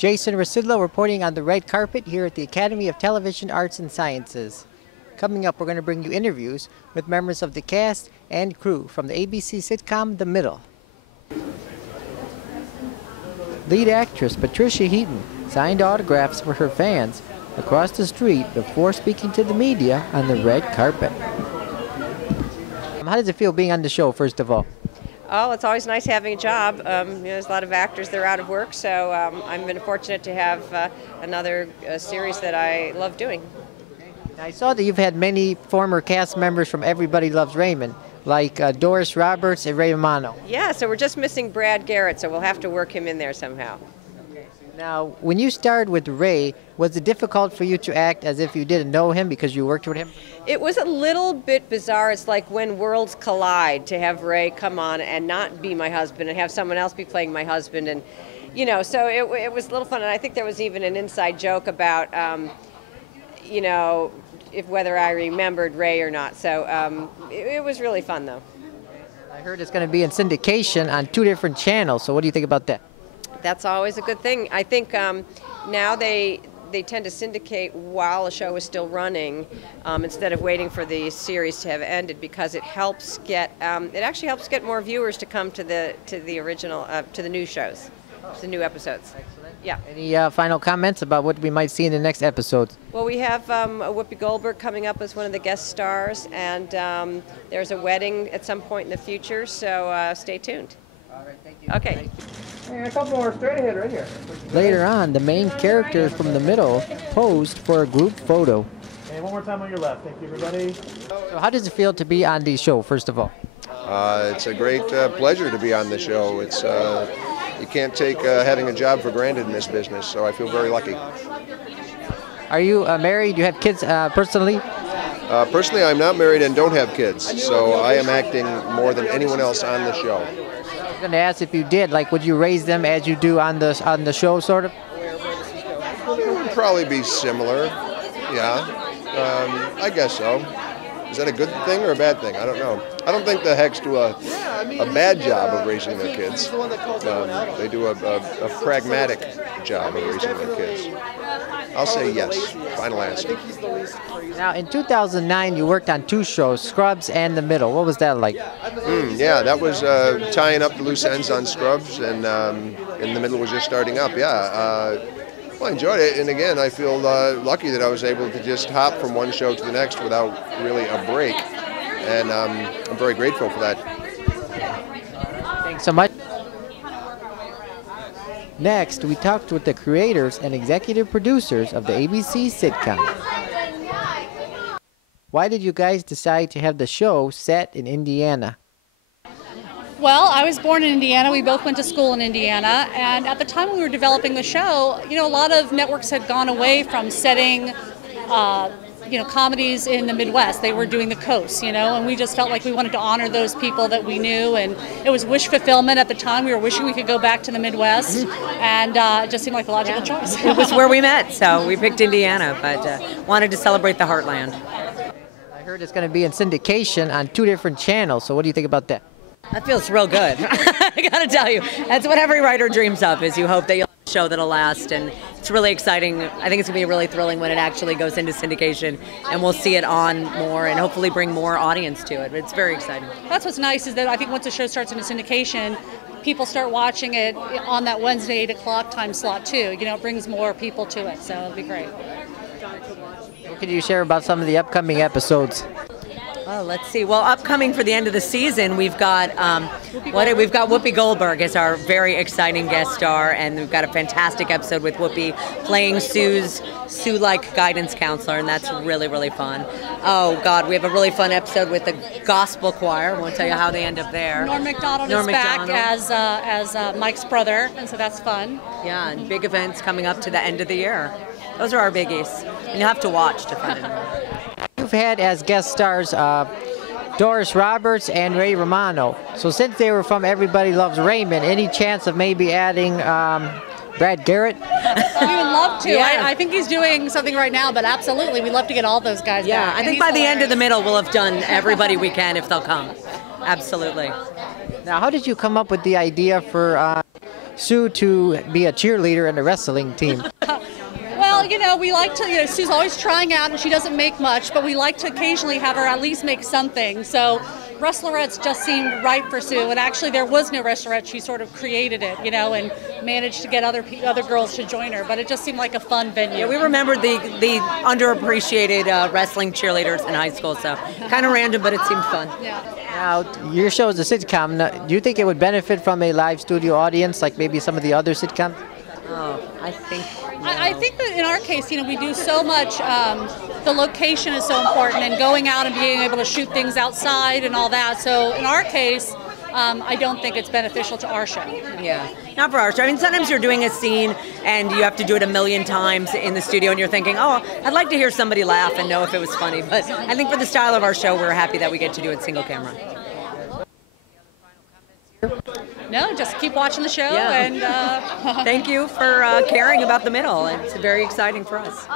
Jason Rzucidlo reporting on the red carpet here at the Academy of Television Arts and Sciences. Coming up, we're going to bring you interviews with members of the cast and crew from the ABC sitcom The Middle. Lead actress Patricia Heaton signed autographs for her fans across the street before speaking to the media on the red carpet. How does it feel being on the show, first of all? Oh, it's always nice having a job. There's a lot of actors that are out of work, so I've been fortunate to have another series that I love doing. I saw that you've had many former cast members from Everybody Loves Raymond, like Doris Roberts and Ray Romano. Yeah, so we're just missing Brad Garrett, so we'll have to work him in there somehow. Now, when you started with Ray, was it difficult for you to act as if you didn't know him because you worked with him? It was a little bit bizarre. It's like when worlds collide, to have Ray come on and not be my husband and have someone else be playing my husband. And, you know, so it was a little fun. And I think there was even an inside joke about, you know, whether I remembered Ray or not. So it was really fun, though. I heard it's going to be in syndication on 2 different channels. So what do you think about that? That's always a good thing. I think now they tend to syndicate while a show is still running instead of waiting for the series to have ended, because it helps get it actually helps get more viewers to come to the original to the new shows, to the new episodes. Excellent. Yeah. Any final comments about what we might see in the next episodes? Well, we have Whoopi Goldberg coming up as one of the guest stars, and there's a wedding at some point in the future, so stay tuned. All right, thank you. Okay. Thank you. And a couple more straight ahead right here. Later on, the main characters from The Middle posed for a group photo. And one more time on your left. Thank you, everybody. So how does it feel to be on the show, first of all? It's a great pleasure to be on the show. It's you can't take having a job for granted in this business, so I feel very lucky. Are you married? Do you have kids personally? Personally, I'm not married and don't have kids, so I am acting more than anyone else on the show. I was going to ask if you did, like, would you raise them as you do on the show, sort of? It would probably be similar, yeah. I guess so. Is that a good thing or a bad thing? I don't know. I don't think the Hecks do a bad job of raising their kids. They do a pragmatic job of raising their kids. I'll say yes. Final answer. Now, in 2009, you worked on 2 shows, Scrubs and The Middle. What was that like? Yeah, that was tying up the loose ends on Scrubs, and The Middle was just starting up. Yeah, well, I enjoyed it, and again, I feel lucky that I was able to just hop from one show to the next without really a break, and I'm very grateful for that. Thanks so much. Next, we talked with the creators and executive producers of the ABC sitcom. Why did you guys decide to have the show set in Indiana? Well, I was born in Indiana. We both went to school in Indiana. And at the time we were developing the show, you know, a lot of networks had gone away from setting, comedies in the Midwest. They were doing the coast, you know, and we just felt like we wanted to honor those people that we knew. And it was wish fulfillment at the time. We were wishing we could go back to the Midwest. And it just seemed like a logical choice. It was where we met, so we picked Indiana, but wanted to celebrate the heartland. I heard it's going to be in syndication on 2 different channels. So what do you think about that? That feels real good. I gotta tell you, that's what every writer dreams of, is you hope that you'll have a show that'll last, and it's really exciting. I think it's gonna be really thrilling when it actually goes into syndication, and we'll see it on more and hopefully bring more audience to it. It's very exciting. That's what's nice, is that I think once the show starts into syndication, people start watching it on that Wednesday 8 o'clock time slot too. You know, it brings more people to it, so it'll be great. What can you share about some of the upcoming episodes? Oh, let's see. Well, upcoming for the end of the season, we've got Whoopi Goldberg as our very exciting guest star, and we've got a fantastic episode with Whoopi playing Sue-like guidance counselor, and that's really, really fun. Oh God, we have a really fun episode with the gospel choir. I won't tell you how they end up there. Norm Macdonald is back as Mike's brother, and so that's fun. Yeah, and big events coming up to the end of the year. Those are our biggies, and you have to watch to find it. You've had as guest stars Doris Roberts and Ray Romano. So since they were from Everybody Loves Raymond, any chance of maybe adding Brad Garrett? We would love to. Yeah. I think he's doing something right now, but absolutely, we'd love to get all those guys back. I think by the end of The Middle, we'll have done everybody we can if they'll come. Absolutely. Now, how did you come up with the idea for Sue to be a cheerleader in the wrestling team? Well, you know, we like to, you know, Sue's always trying out and she doesn't make much, but we like to occasionally have her at least make something. So Wrestlerettes just seemed right for Sue, and actually there was no Wrestlerette. She sort of created it, you know, and managed to get other girls to join her, but it just seemed like a fun venue. Yeah, we remembered the underappreciated wrestling cheerleaders in high school, so kind of random, but it seemed fun. Yeah. Now, your show is a sitcom. Now, do you think it would benefit from a live studio audience like maybe some of the other sitcoms? Oh, I think. No. I think that in our case, you know, we do so much, the location is so important, and going out and being able to shoot things outside and all that. So in our case, I don't think it's beneficial to our show. Yeah, not for our show. I mean, sometimes you're doing a scene and you have to do it a million times in the studio and you're thinking, oh, I'd like to hear somebody laugh and know if it was funny. But I think for the style of our show, we're happy that we get to do it single camera. No, just keep watching the show. Yeah. And thank you for caring about the middle. It's very exciting for us.